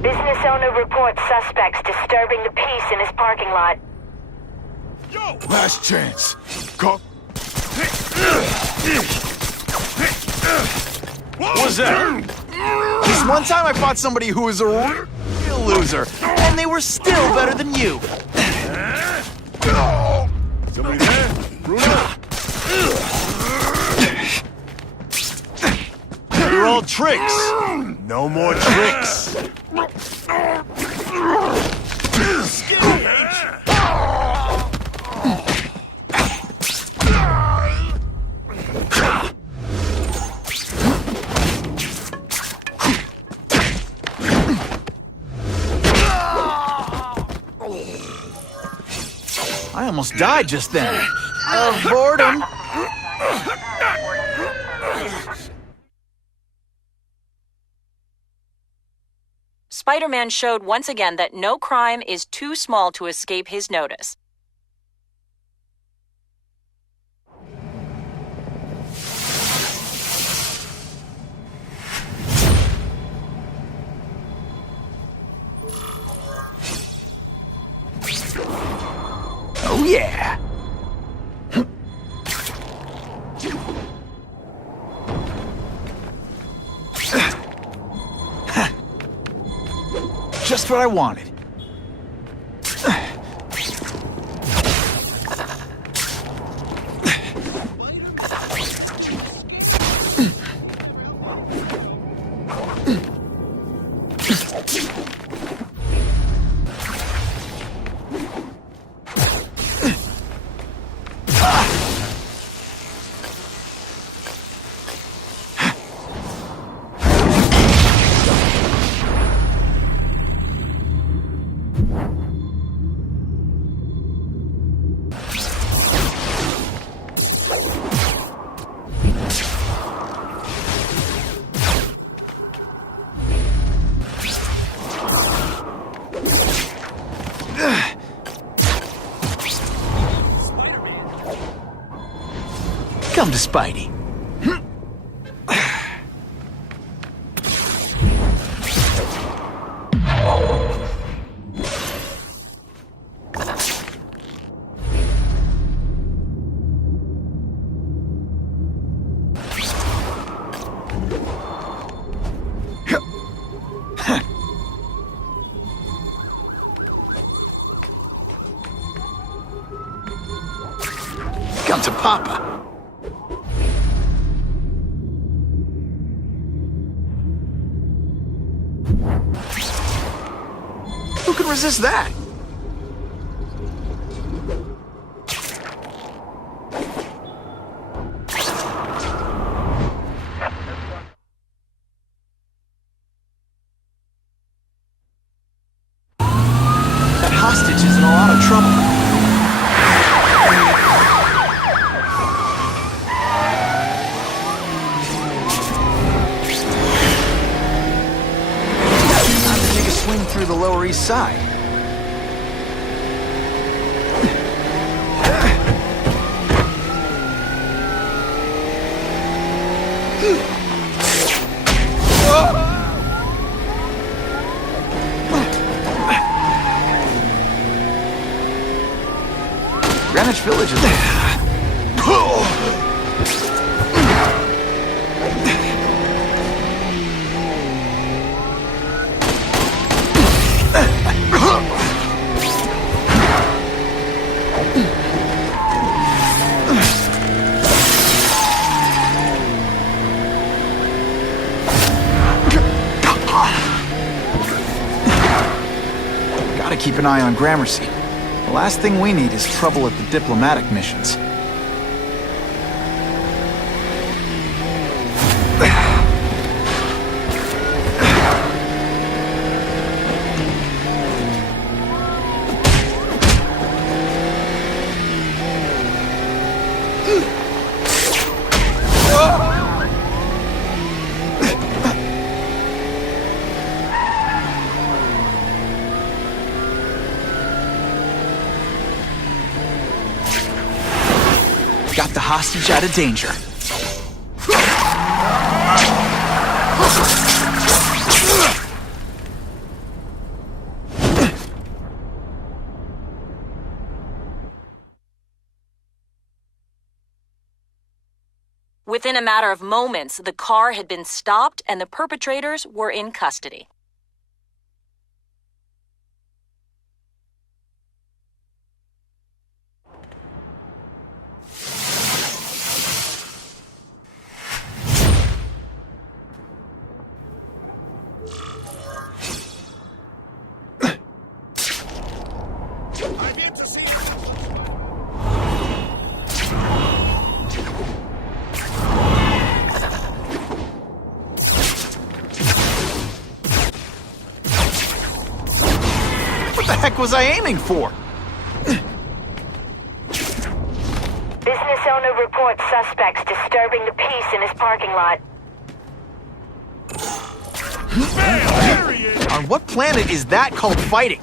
Business owner reports suspects disturbing the peace in his parking lot. Last chance. Go. What was that? This one time I fought somebody who was a real loser, and they were still better than you. Somebody there? Bruno? You're all tricks. No more tricks. I almost died just then. Of boredom. Spider-Man showed once again that no crime is too small to escape his notice. Oh yeah! Just what I wanted. Come to Spidey. Come to Papa. Who can resist that? That hostage is in a lot of trouble. inside. Greenwich Village is... Gotta keep an eye on Gramercy. The last thing we need is trouble at the diplomatic missions. Got the hostage out of danger. Within a matter of moments, the car had been stopped and the perpetrators were in custody. What the heck was I aiming for? Business owner reports suspects disturbing the peace in his parking lot. On what planet is that called fighting?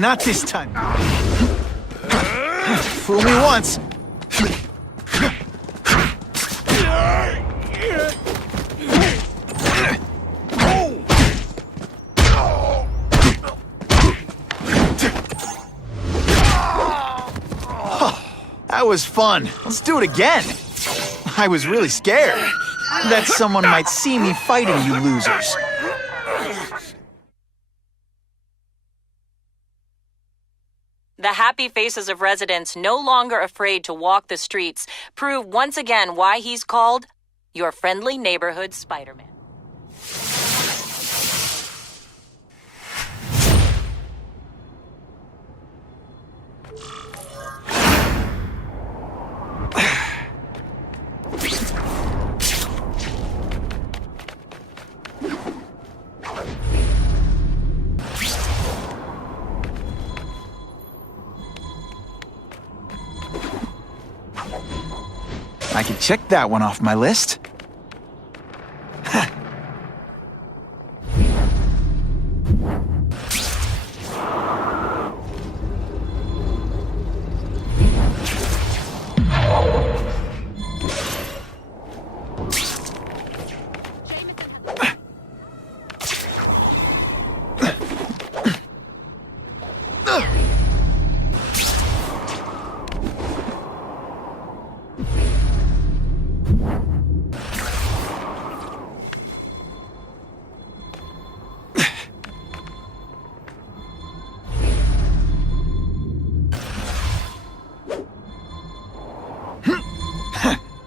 Not this time. Fool me once. That was fun. Let's do it again. I was really scared that someone might see me fighting you losers. The happy faces of residents no longer afraid to walk the streets prove once again why he's called your friendly neighborhood Spider-Man. I can check that one off my list.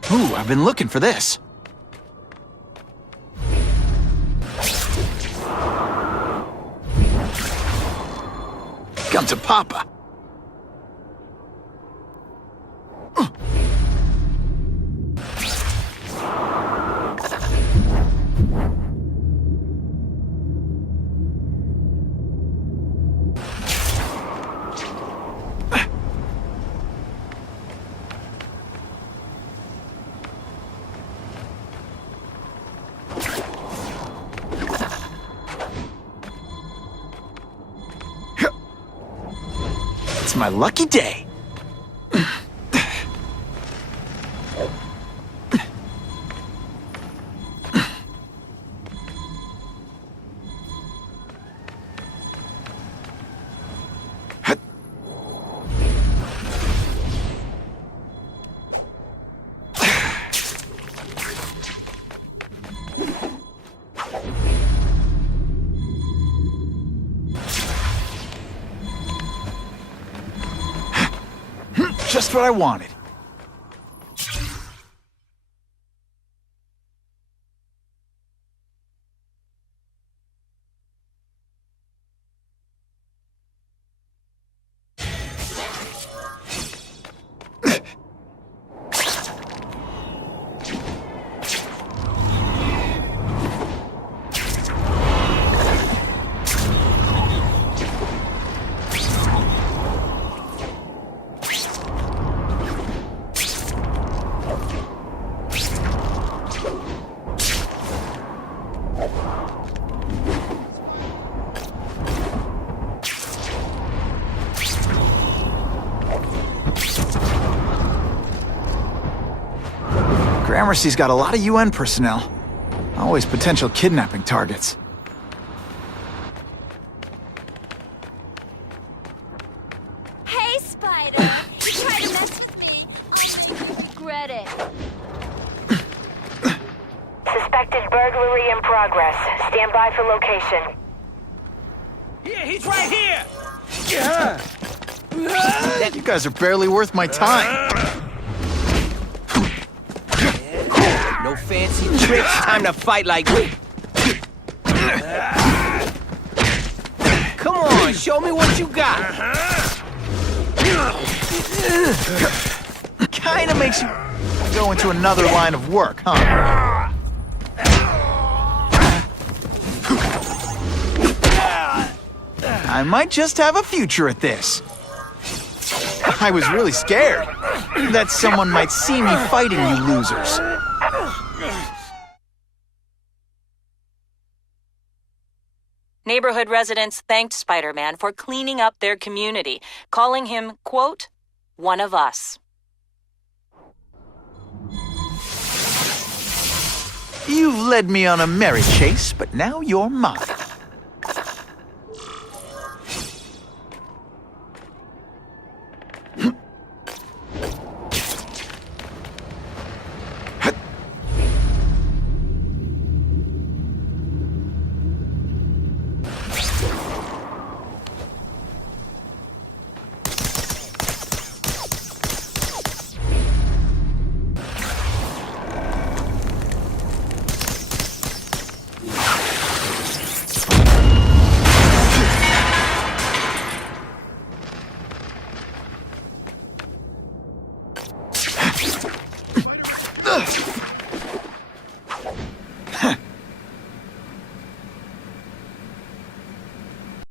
Ooh, I've been looking for this. Come to Papa. my lucky day. Just what I wanted. Gramercy's got a lot of UN personnel. Always potential kidnapping targets. Hey, Spider! You tried to mess with me. I'll regret it. Suspected burglary in progress. Stand by for location. Yeah, he's right here! You guys are barely worth my time. No fancy tricks. Time to fight like... Come on, show me what you got. Kinda makes you go into another line of work, huh? I might just have a future at this. I was really scared that someone might see me fighting you losers. Neighborhood residents thanked Spider-Man for cleaning up their community, calling him, quote, one of us. You've led me on a merry chase, but now you're mine.